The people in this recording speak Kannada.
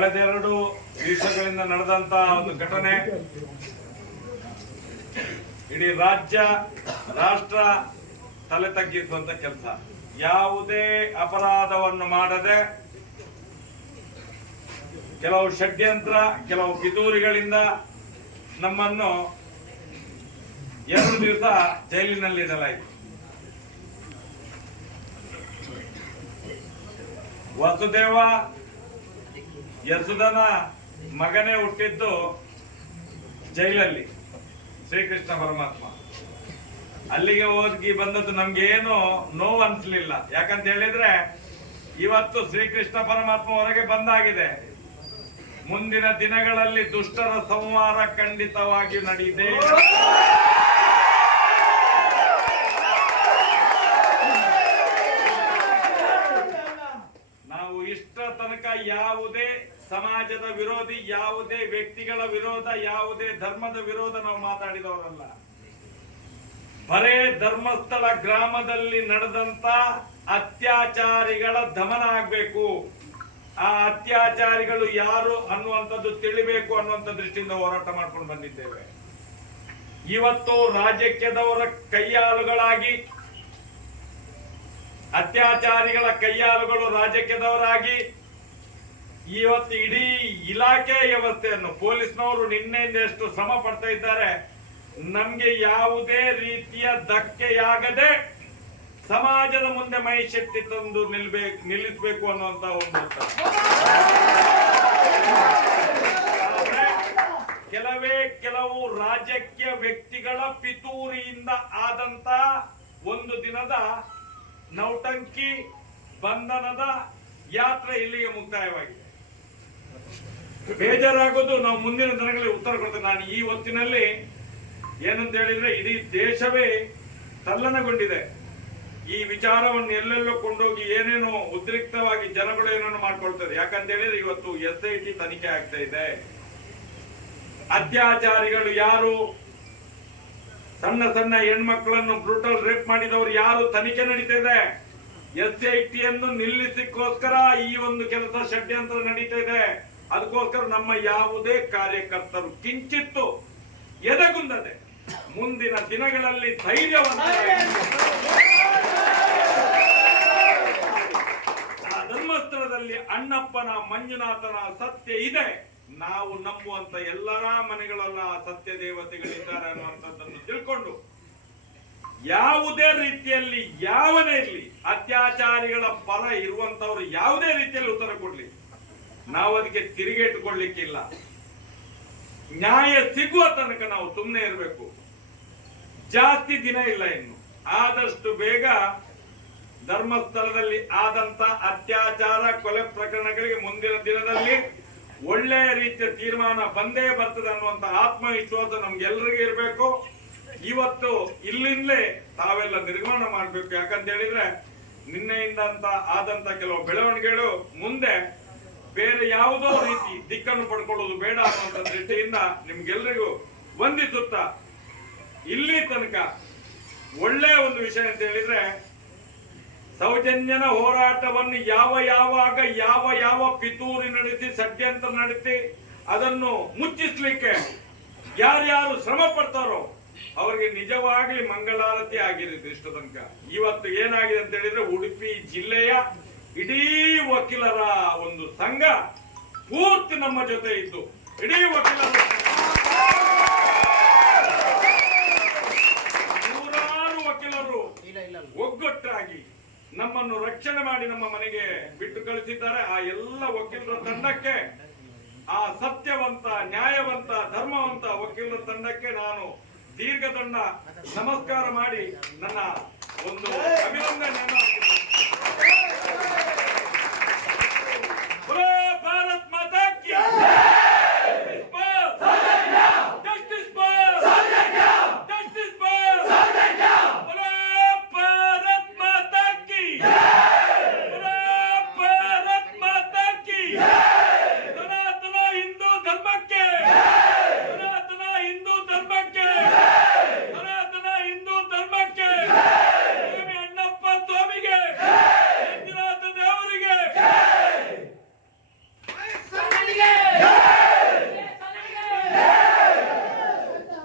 ಕಳೆದೆರಡು ದಿವಸಗಳಿಂದ ನಡೆದಂತ ಒಂದು ಘಟನೆ ಇಡೀ ರಾಜ್ಯ ರಾಷ್ಟ್ರ ತಲೆ ತಗ್ಗಿಸುವಂತ ಕೆಲಸ. ಯಾವುದೇ ಅಪರಾಧವನ್ನು ಮಾಡದೆ ಕೆಲವು ಷಡ್ಯಂತ್ರ, ಕೆಲವು ಪಿತೂರಿಗಳಿಂದ ನಮ್ಮನ್ನು 2 ದಿವಸ ಜೈಲಿನಲ್ಲಿ ಇಡಲಾಯಿತು. ವಸುದೇವ ಯಸುದನ ಮಗನೇ ಹುಟ್ಟಿದ್ದು ಜೈಲಲ್ಲಿ, ಶ್ರೀಕೃಷ್ಣ ಪರಮಾತ್ಮ. ಅಲ್ಲಿಗೆ ಹೋಗಿ ಬಂದದ್ದು ನಮ್ಗೆ ಏನು ನೋವು ಅನ್ಸ್ಲಿಲ್ಲ. ಯಾಕಂತ ಹೇಳಿದ್ರೆ ಇವತ್ತು ಶ್ರೀಕೃಷ್ಣ ಪರಮಾತ್ಮ ಹೊರಗೆ ಬಂದಾಗಿದೆ. ಮುಂದಿನ ದಿನಗಳಲ್ಲಿ ದುಷ್ಟರ ಸಂಹಾರ ಖಂಡಿತವಾಗಿ ನಡೆಯಿದೆ. ನಾವು ಇಷ್ಟ ತನಕ ಯಾವುದೇ ಸಮಾಜದ ವಿರೋಧಿ, ಯಾವುದೇ ವ್ಯಕ್ತಿಗಳ ವಿರೋಧ, ಯಾವುದೇ ಧರ್ಮದ ವಿರೋಧ ನಾವು ಮಾತಾಡಿದವರಲ್ಲ. ಬರೇ ಧರ್ಮಸ್ಥಳ ಗ್ರಾಮದಲ್ಲಿ ನಡೆದಂತ ಅತ್ಯಾಚಾರಿಗಳ ದಮನ ಆಗ್ಬೇಕು, ಆ ಅತ್ಯಾಚಾರಿಗಳು ಯಾರು ಅನ್ನುವಂಥದ್ದು ತಿಳಿಬೇಕು ಅನ್ನುವಂಥ ದೃಷ್ಟಿಯಿಂದ ಹೋರಾಟ ಮಾಡ್ಕೊಂಡು ಬಂದಿದ್ದೇವೆ. ಇವತ್ತು ರಾಜಕೀಯದವರ ಕೈಯಾಳುಗಳಾಗಿ, ಅತ್ಯಾಚಾರಿಗಳ ಕೈಯಾಳುಗಳು ರಾಜಕೀಯದವರಾಗಿ ಇವತ್ತು ಇಡೀ ಇಲಾಖೆ ವ್ಯವಸ್ಥೆಯನ್ನು, ಪೊಲೀಸ್ನವರು ನಿನ್ನೆಂದೆಷ್ಟು ಶ್ರಮ ಪಡ್ತಾ ಇದ್ದಾರೆ. ನಮ್ಗೆ ಯಾವುದೇ ರೀತಿಯ ಧಕ್ಕೆಯಾಗದೆ ಸಮಾಜದ ಮುಂದೆ ಮೈಶಕ್ತಿ ತಂದು ನಿಲ್ಲಿಸಬೇಕು ಅನ್ನುವಂತ ಒಂದು ಕೆಲವು ರಾಜಕೀಯ ವ್ಯಕ್ತಿಗಳ ಪಿತೂರಿಯಿಂದ ಆದಂತ ಒಂದು ದಿನದ ನೌಟಂಕಿ ಬಂಧನದ ಯಾತ್ರೆ ಇಲ್ಲಿಗೆ ಮುಕ್ತಾಯವಾಗಿದೆ. ಬೇಜಾರಾಗೋದು ನಾವು ಮುಂದಿನ ದಿನಗಳಲ್ಲಿ ಉತ್ತರ ಕೊಡ್ತೇವೆ. ನಾನು ಈ ಹೊತ್ತಿನಲ್ಲಿ ಏನಂತ ಹೇಳಿದ್ರೆ ಇಡೀ ದೇಶವೇ ತಲ್ಲಣಗೊಂಡಿದೆ. ಈ ವಿಚಾರವನ್ನು ಎಲ್ಲೆಲ್ಲೋ ಕೊಂಡೋಗಿ ಏನೇನೋ ಉದ್ರಿಕ್ತವಾಗಿ ಜನಗಳು ಏನೇನೋ ಮಾಡ್ಕೊಳ್ತಾರೆ. ಯಾಕಂತ ಹೇಳಿದ್ರೆ ಇವತ್ತು SIT ತನಿಖೆ ಆಗ್ತಾ ಇದೆ. ಅತ್ಯಾಚಾರಿಗಳು ಯಾರು, ಸಣ್ಣ ಸಣ್ಣ ಹೆಣ್ಮಕ್ಳನ್ನು ಬ್ರೂಟಲ್ ರೇಪ್ ಮಾಡಿದವರು ಯಾರು, ತನಿಖೆ ನಡೀತಾ ಇದೆ. SIT ಅನ್ನು ನಿಲ್ಲಿಸಕ್ಕೋಸ್ಕರ ಈ ಒಂದು ಕೆಲಸ ಷಡ್ಯಂತ್ರ ನಡೀತಾ ಇದೆ. ಅದಕ್ಕೋಸ್ಕರ ನಮ್ಮ ಯಾವುದೇ ಕಾರ್ಯಕರ್ತರು ಕಿಂಚಿತ್ತು ಎದೆಗುಂದದೆ ಮುಂದಿನ ದಿನಗಳಲ್ಲಿ ಧೈರ್ಯವಂತ ಧರ್ಮಸ್ಥಳದಲ್ಲಿ ಅಣ್ಣಪ್ಪನ ಮಂಜುನಾಥನ ಸತ್ಯ ಇದೆ, ನಾವು ನಂಬುವಂತ ಎಲ್ಲರ ಮನೆಗಳೆಲ್ಲ ಸತ್ಯ ದೇವತೆಗಳಿದ್ದಾರೆ ಅನ್ನುವಂಥದ್ದನ್ನು ತಿಳ್ಕೊಂಡು ಯಾವುದೇ ರೀತಿಯಲ್ಲಿ ಯಾವನೇ ಇರಲಿ, ಅತ್ಯಾಚಾರಿಗಳ ಪರ ಇರುವಂತವರು ಯಾವುದೇ ರೀತಿಯಲ್ಲಿ ಉತ್ತರ ಕೊಡ್ಲಿ, ನಾವು ಅದಕ್ಕೆ ತಿರುಗೇಟುಕೊಳ್ಳಿಕ್ಕಿಲ್ಲ. ನ್ಯಾಯ ಸಿಗುವ ತನಕ ನಾವು ಸುಮ್ಮನೆ ಇರಬೇಕು. ಜಾಸ್ತಿ ದಿನ ಇಲ್ಲ ಇನ್ನು. ಆದಷ್ಟು ಬೇಗ ಧರ್ಮಸ್ಥಳದಲ್ಲಿ ಆದಂತ ಅತ್ಯಾಚಾರ, ಕೊಲೆ ಪ್ರಕರಣಗಳಿಗೆ ಮುಂದಿನ ದಿನದಲ್ಲಿ ಒಳ್ಳೆಯ ರೀತಿಯ ತೀರ್ಮಾನ ಬಂದೇ ಬರ್ತದೆ ಅನ್ನುವಂತ ಆತ್ಮವಿಶ್ವಾಸ ನಮ್ಗೆಲ್ಲರಿಗೂ ಇರಬೇಕು. ಇವತ್ತು ಇಲ್ಲಿಂದಲೇ ತಾವೆಲ್ಲ ನಿರ್ಮಾಣ ಮಾಡಬೇಕು. ಯಾಕಂತ ಹೇಳಿದ್ರೆ ನಿನ್ನೆಯಿಂದ ಆದಂತ ಕೆಲವು ಬೆಳವಣಿಗೆಗಳು ಮುಂದೆ ಬೇರೆ ಯಾವುದೋ ರೀತಿ ದಿಕ್ಕನ್ನು ಪಡ್ಕೊಳ್ಳೋದು ಬೇಡ ಅನ್ನುವಂತ ದೃಷ್ಟಿಯಿಂದ ನಿಮ್ಗೆಲ್ಲರಿಗೂ ವಂದಿಸುತ್ತಾ, ಇಲ್ಲಿ ತನಕ ಒಳ್ಳೆಯ ಒಂದು ವಿಷಯ ಅಂತ ಹೇಳಿದ್ರೆ ಸೌಜನ್ಯನ ಹೋರಾಟವನ್ನು ಯಾವಾಗ ಯಾವ ಪಿತೂರಿ ನಡೆಸಿ, ಷಡ್ಯಂತ್ರ ನಡೆಸಿ ಅದನ್ನು ಮುಚ್ಚಿಸ್ಲಿಕ್ಕೆ ಯಾರ್ಯಾರು ಶ್ರಮ ಪಡ್ತಾರೋ ಅವರಿಗೆ ನಿಜವಾಗ್ಲಿ ಮಂಗಳಾರತಿ ಆಗಿರುತ್ತೆ. ಇಷ್ಟು ತನಕ ಇವತ್ತು ಏನಾಗಿದೆ ಅಂತ ಹೇಳಿದ್ರೆ ಉಡುಪಿ ಜಿಲ್ಲೆಯ ಇಡೀ ವಕೀಲರ ಒಂದು ಸಂಘ ಪೂರ್ತಿ ನಮ್ಮ ಜೊತೆ ಇದ್ದು, ಇಡೀ ವಕೀಲರ ನೂರಾರು ವಕೀಲರು ಒಗ್ಗಟ್ಟಾಗಿ ನಮ್ಮನ್ನು ರಕ್ಷಣೆ ಮಾಡಿ ನಮ್ಮ ಮನೆಗೆ ಬಿಟ್ಟು ಕಳಿಸಿದ್ದಾರೆ. ಆ ಎಲ್ಲ ವಕೀಲರ ತಂಡಕ್ಕೆ, ಆ ಸತ್ಯವಂತ, ನ್ಯಾಯವಂತ, ಧರ್ಮವಂತ ವಕೀಲರ ತಂಡಕ್ಕೆ ನಾನು ದೀರ್ಘದಂಡ ನಮಸ್ಕಾರ ಮಾಡಿ ನನ್ನ ಒಂದು ಅಭಿನಂದನೆಯನ್ನು